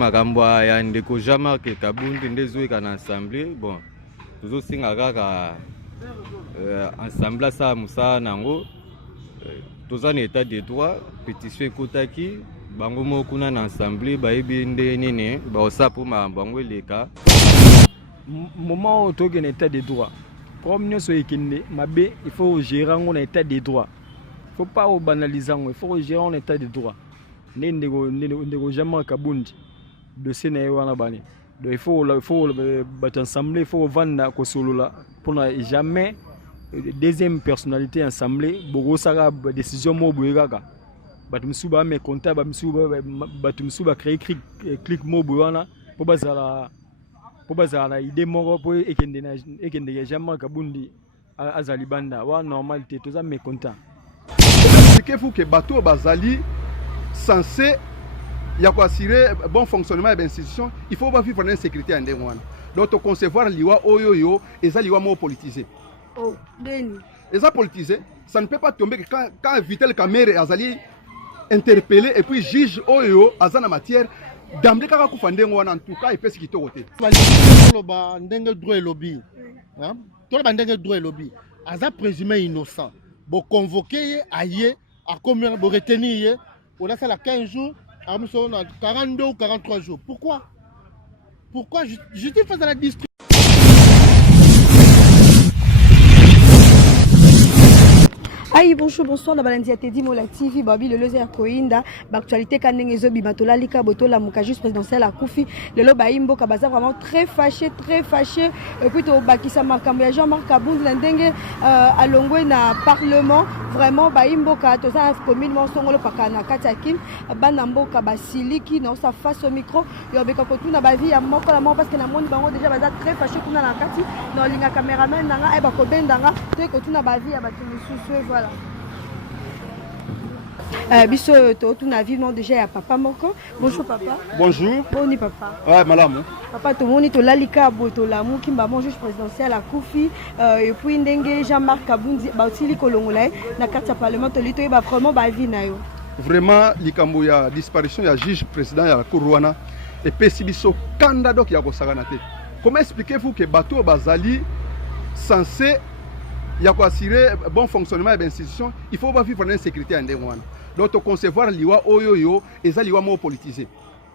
makambo ya ndeko Jean-Marc Kabundi ndezo kana assemblée bon tuzo singa kaka ensemble ça musa nango toza na état de droit pétition ekotaki bango moko na assemblée bayebi nde nini ba osapo bango leka moment où tu es en état de droit comme nous sommes il faut gérer en état de droit il faut pas banaliser il faut gérer en état de droit ndeko Jean-Marc Kabundi dossier na wana bani donc il faut ensemble il faut vendre ko solo là pour jamais deuxième personnalité ensemble bogo saka décision mo boyaka batumsuba me compta batumsuba créer clic mo boyana pour bazala idée moko pour ekende Jean-Marc Kabundi azali banda wa normalité toza me content expliquez-vous que bateau bazali censé assurer bon fonctionnement de l'institution, il faut vivre dans une sécurité en démon. Donc, concevoir l'IWA Oyoyo et ça l'IWA politisé. Oh, Denis. Et ça politisé, ça ne peut pas tomber que quand Vitel Kamere Azali interpellé et puis juge Oyo Azana matière, d'amener Karakou Fandémon en tout cas, il peut se quitter au côté. Ndenge droit et lobby. Tout le monde droit et lobby. Aza présumé innocent. Bon convoqué ailleurs à combien bon retenir on a fait la 15 jours, à 42 ou 43 jours. Pourquoi justice face à la distribution. Aïe, bonjour, bonsoir, na balandia Teddy Mola TV, Babi, le loser Koinda, l'actualité Kaneng Ezobi, Matola Lika, Boto, la Moukajus présidentielle à Koufi, le lo Baimbo, Kabaza, vraiment très fâché, et puis au Bakissa Markambo, Jean-Marc Kabound, l'Indenge, à Longwe, na Parlement, vraiment, Baimbo, Katosa, commune, Monsongolo, Pakana, Katakim, Banambo, Kabasiliki, non, ça face au micro, Yobeka Kotou, na Bavi, à Moko, la mort, parce que na Monde Bango, déjà, Baza, très fâché, Kuna, la Kati, non, Linga caméraman, Nanga, et Bakoben, Danga, tout Kotou, na Bavi, à Batumi, voilà. Biso tu na vivement déjà à papa moko. Bonjour papa. Bonjour. Boni papa. Ouais malamu. Papa to moni to lalika boto la mu kimba mon juge présidentiel à Koufi et puis ndenge Jean-Marc Kabundi ba otili kolongola na carte parlement to lito ba vraiment ba vie na yo. Vraiment likambo ya disparition ya juge président ya cour Rwanda et pesi biso kanda donc ya kosakana te. Comment expliquez-vous que bateau bazali censé assurer bon fonctionnement de l'institution, il faut vivre dans une sécurité en démon. Donc, concevoir l'IWA Oyoyo et ça l'IWA politisé.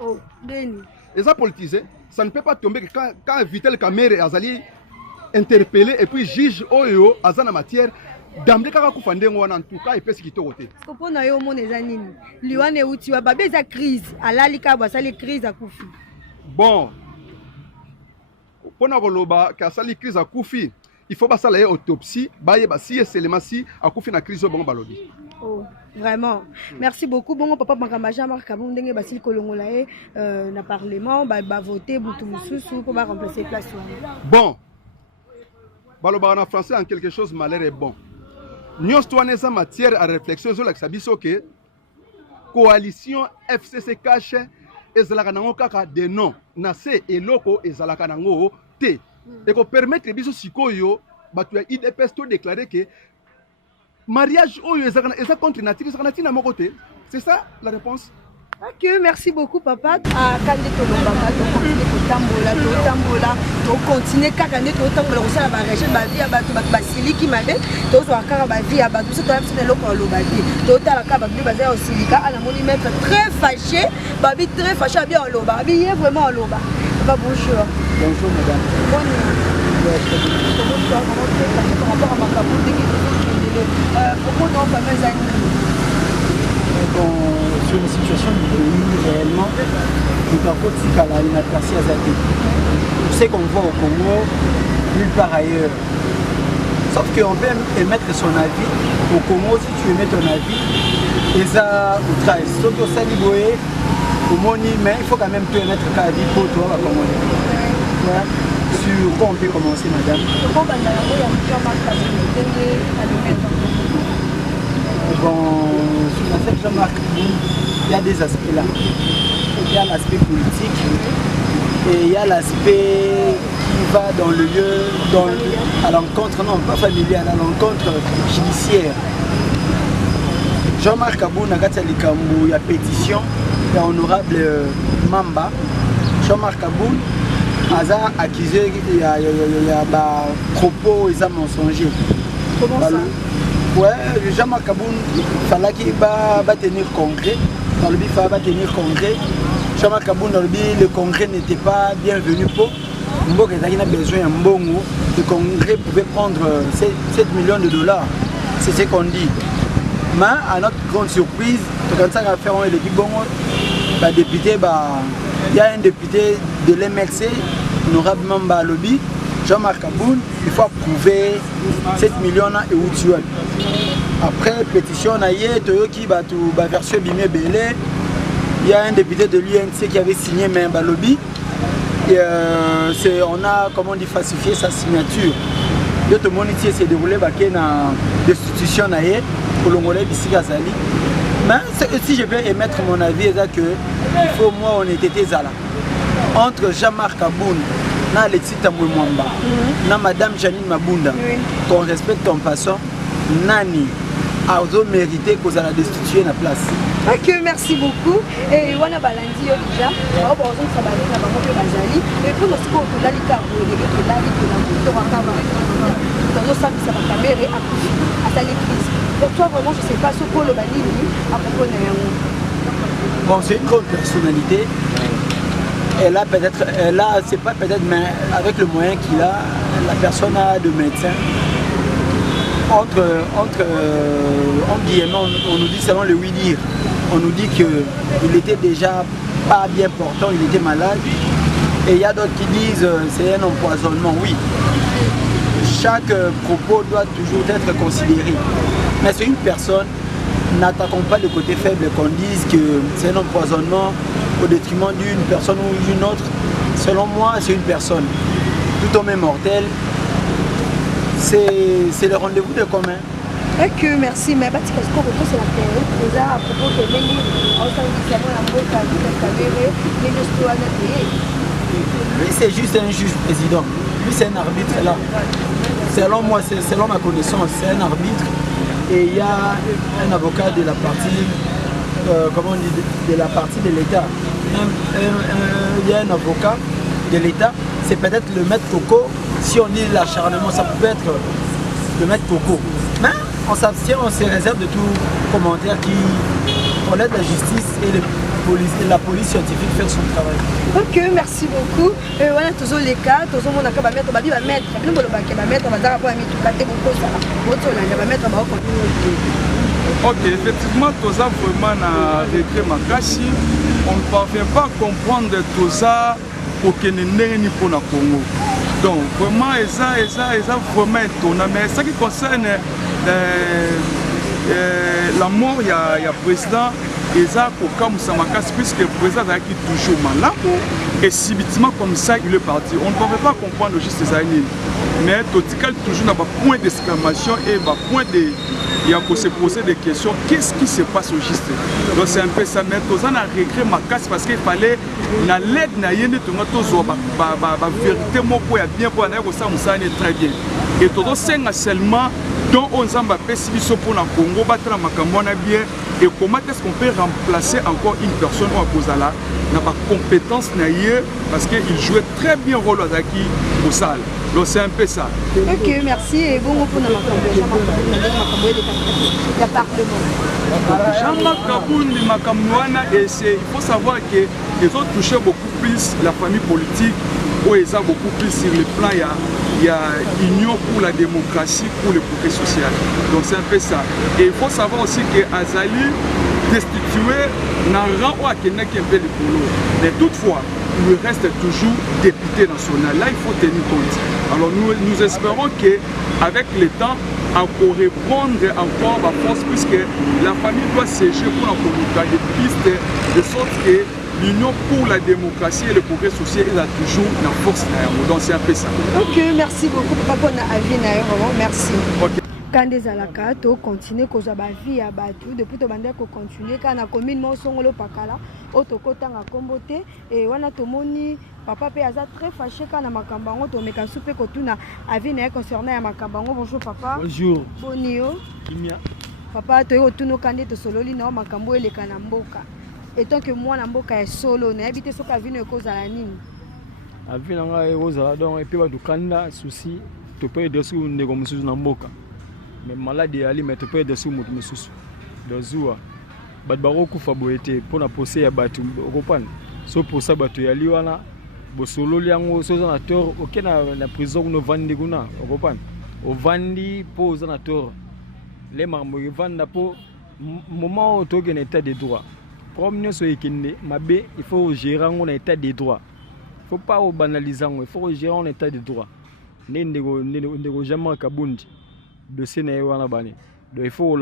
Oh, Denis. Et ça politisé, ça ne peut pas tomber que quand Vitel Kamere Azali interpellé et puis juge Oyo Azana matière, d'amener Karakou Fandémon en tout cas, il peut se quitter au côté. Comment na yo mon ezanini? L'IWA ne utiwa babé za crise, alalika ba sali crise à Koufi. Bon. Pour na kasali crise à Koufi. Il faut passer à l'autopsie, si et seulement si à Koufi na crise au bon balobi. Oh, vraiment. Merci beaucoup. Bon papa Makamba Jean-Marc Kabound ndenge Basil Kolongola na parlement ba voter butu mususu pour ba remplacer place. Bon. Baloba en français en quelque chose malheur est bon. Nous sommes en matière à réflexion sur l'exabiso que coalition FCC cache ezalaka nango kaka de non na se eloko ezalaka nango te. Et qu'on permette les bisous sikoyo, tu as IDPS tout déclaré que mariage est contre nature, c'est à mon côté. C'est ça la réponse. Ok, merci beaucoup papa. Ah, quand tu continues à la barrage, ma vie à battre Basili qui m'a dit, tu as ma vie à battre, tout ça, tu as le bâti. Tu as la carte basée au silica, à la monument très fâché, ma vie très fâché à bien en loba, ma vie est vraiment en loba. Papa, bonjour. Bonjour madame. Pourquoi non, fameux amis? Sur une situation du pays réellement, nous avons une adversaire asiatique. Tout ce qu'on voit au Congo, nulle part ailleurs. Sauf qu'on peut émettre son avis. Au Congo, si tu émets ton avis, et ça, outrage. Sauf que ça, mais il faut quand même émettre ton avis pour toi, Congolais. Sur quoi on peut commencer, madame? Bon, sur l'affaire Jean-Marc, il y a des aspects là. Il y a l'aspect politique et il y a l'aspect qui va dans le lieu, à l'encontre, non pas familial, à l'encontre judiciaire. Jean-Marc Kabound a gagné il y a pétition ya honorable Mamba Jean-Marc Kaboul aza accusé ya propos eza mensonger. Comment ça? Ouais, Jean-Marc Kaboul fallait qu'il va tenir congrès. Dans le but, il va tenir congrès. Jean-Marc Kaboul, dans le but, le congrès n'était pas bienvenu pour. Mboka a besoin d'un bongo. Le congrès pouvait prendre 7 millions de dollars. C'est ce qu'on dit. Mais à notre grande surprise, quand ça a fait un bongo, député, il y a un député de l'MLC, honorable Mamba Lobby, Jean-Marc Kaboul, il faut approuver 7 millions et où. Après, pétition, qui va verser Bimé Belé. Il y a un député de l'UNC qui avait signé Mamba Lobby. Et on a, comment on dit, falsifié sa signature. Tout le monde ici s'est déroulé dans la destitution pour l'Ongolais d'ici Gazali. Mais si je vais émettre mon avis, c'est que il faut moi on était là. Entre Jean-Marc Kaboul, na Alexis Tambwe Mwamba, na Madame Janine Mabunda, qu'on respecte en passant, Nani a mérité qu'on a destitué la place. Ok, merci beaucoup. Et on a balancé déjà. On a besoin de savoir la maman de Bazali. Et puis aussi pour la ligue pour toi vraiment je sais pas ce que le Balini à propos de bon, c'est une grande personnalité. Elle a peut-être, c'est pas peut-être, mais avec le moyen qu'il a, la personne a de médecin. Entre guillemets, on nous dit seulement le oui dire. On nous dit qu'il était déjà pas bien portant, il était malade. Et il y a d'autres qui disent c'est un empoisonnement. Oui, chaque propos doit toujours être considéré. Mais c'est une personne, n'attaquons pas le côté faible qu'on dise que c'est un empoisonnement au détriment d'une personne ou d'une autre. Selon moi, c'est une personne. Tout homme est mortel. C'est le rendez-vous de commun. Ok, merci. Mais parce que c'est la période déjà à propos de l'ennemi. Lui, c'est juste un juge président. Lui, c'est un arbitre là. Selon moi, selon ma connaissance, c'est un arbitre. Et il y a un avocat de la partie, comment on dit, de la partie de l'État. Il y a un avocat de l'État. C'est peut-être le maître Coco. Si on dit l'acharnement, ça peut être le maître Coco. Mais on s'abstient, on se réserve de tout commentaire qui relève la justice et la police scientifique faire son travail. Ok, merci beaucoup. Voilà, toujours les cas, toujours mon accord va mettre, on va mettre, ok, effectivement, tout ça vraiment na regret makasi. On ne parvient pas à comprendre tout ça pour que nous n'ayons pas na Congo. Donc vraiment, ça vraiment étonnant. Mais ce qui concerne la mort, il y a président. Et ça, comme ça m'a cassé, puisque le président est toujours malade, et subitement comme ça, il est parti. On ne pouvait pas comprendre le juste des années. Mais Totikal toujours n'a pas point d'exclamation et pas point de. Il y a pour se poser des questions. Qu'est-ce qui se passe au juste? Donc c'est un peu ça. Mais tout ça, on a regret ma casse parce qu'il fallait na l'aide na yende tout notre vérité moi pour bien pour aller au ça très bien. Et tout ça seulement dont on s'en pessimisme pour le Congo battre la macambona bien. Et comment est-ce qu'on peut remplacer encore une personne au Kozala n'a pas compétence parce qu'il jouait très bien le rôle d'Aki au Sal. Donc c'est un peu ça. Ok, merci. Et bon, pour Jean-Marc Kaboul, il faut savoir qu'ils ont touché beaucoup plus la famille politique, où ils ont beaucoup plus sur le plan, il y a union pour la démocratie, pour le progrès social. Donc c'est un peu ça. Et il faut savoir aussi que Azali destitué n'a rang au Kenya qui est un peu le boulot. Mais toutefois, il reste toujours député national. Là, il faut tenir compte. Alors nous espérons qu'avec le temps, encore reprendre encore la force, puisque la famille doit siéger pour la communauté des pistes, de sorte que l'Union pour la démocratie et le progrès social est toujours la force. Donc c'est un peu ça. Ok, merci beaucoup. Papa, on a avis, merci. Okay. Quand des alaka, tu continues à avoir vie à battre. Depuis que tu continues, quand on a commis le son le pakala, auto kota na kombote et on a tomoni papa pe aza très fâché quand na makambango to meka soupe ko tuna avis na concernant ya makambango. Bonjour papa. Bonjour. Bonio. Kimia. Papa to yo tuno kande to sololi na makambo eleka na mboka. étant que moi na mboka ya solo na habité soka vino ekozala nini avi na ngai ekozala donc epe batukanda susi tope desu ndeko mosusu na mboka mais malade eyali mais tope desu moto mosusu dozuwa bato bakokufa boye te mpona pose ya bato okopana so posa bato yali wana bosololi yango so oza na tort oke na prison kuna ovandi kuna okopana ovandi mpo oza na tort le makambo evanda mpo moment oyo tokende état de droit problème nyonso ekende mabe il faut gérer yango na état de droit il faut pas obanaliser yango il faut gérer yango na état de droit nde ndeko Jean-Marc Kabundi dossier na ye wana bane donc il faut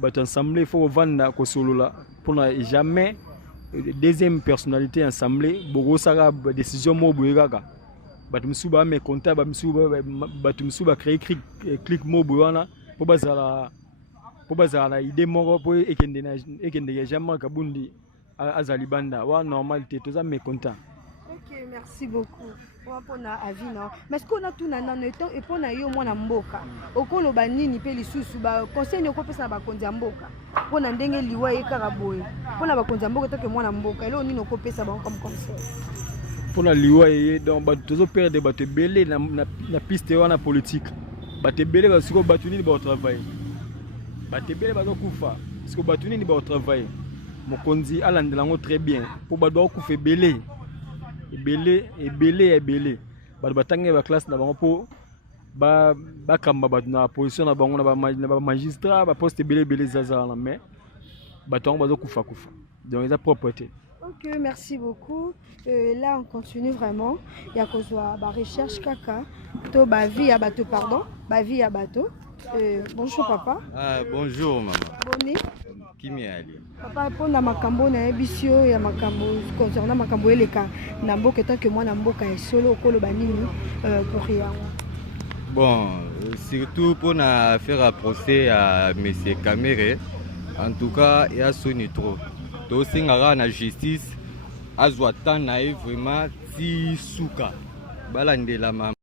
bato ensemble il faut ovanda kosolola mpona jamais deuxième personnalité ensemble bokosaka décision moko boye kaka bato mosusu bamécontent bato mosusu bacréer clique moko boye wana mpo bazala na idée moko mpo ekendeke Jean-Marc Kabundi azali banda wa normal te toza mécontent. Ok, merci beaucoup. Pour na avis non. Mais ce qu'on a tout na nano étant et pour na yo mwana mboka. Okoloba nini pe lisusu ba conseil nyoko pesa ba konzi mboka. Pour na ndenge liwa ekaka boye. Pour na ba konzi mboka to ke mwana mboka. Elo nini okopesa ba comme conseil. Pour na liwa ye donc ba tozo perdre ba te belé na piste wana politique. Ba te belé ba siko batu nini ba travail. Ba te belé ba kufa. Siko batu nini ba travail. Mokonzi alandela ngo très bien. Pour ba do kufa belé. ebele bato batangi ba classe na bango po ba kamba bato na position na bango na ba magistrat ba poste ebele zaza na mais bato bango bazo kufa donc ils a propreté. Ok, merci beaucoup. Là on continue vraiment. Il y a kozwa ba recherche kaka to ba vie à bateau pardon, ba vie à bateau. Bonjour papa. Ah bonjour maman. Boni. Kimia ali. Papa pona makambo na ebisio ya makambo concernant makambo eleka na mboka tant que moi na mboka ya solo koloba nini pour rien. Bon, surtout pour faire un procès à monsieur Kamere. En tout cas, il y a son trop. To singara na justice azwa tan na vraiment ti suka. Balandela mama.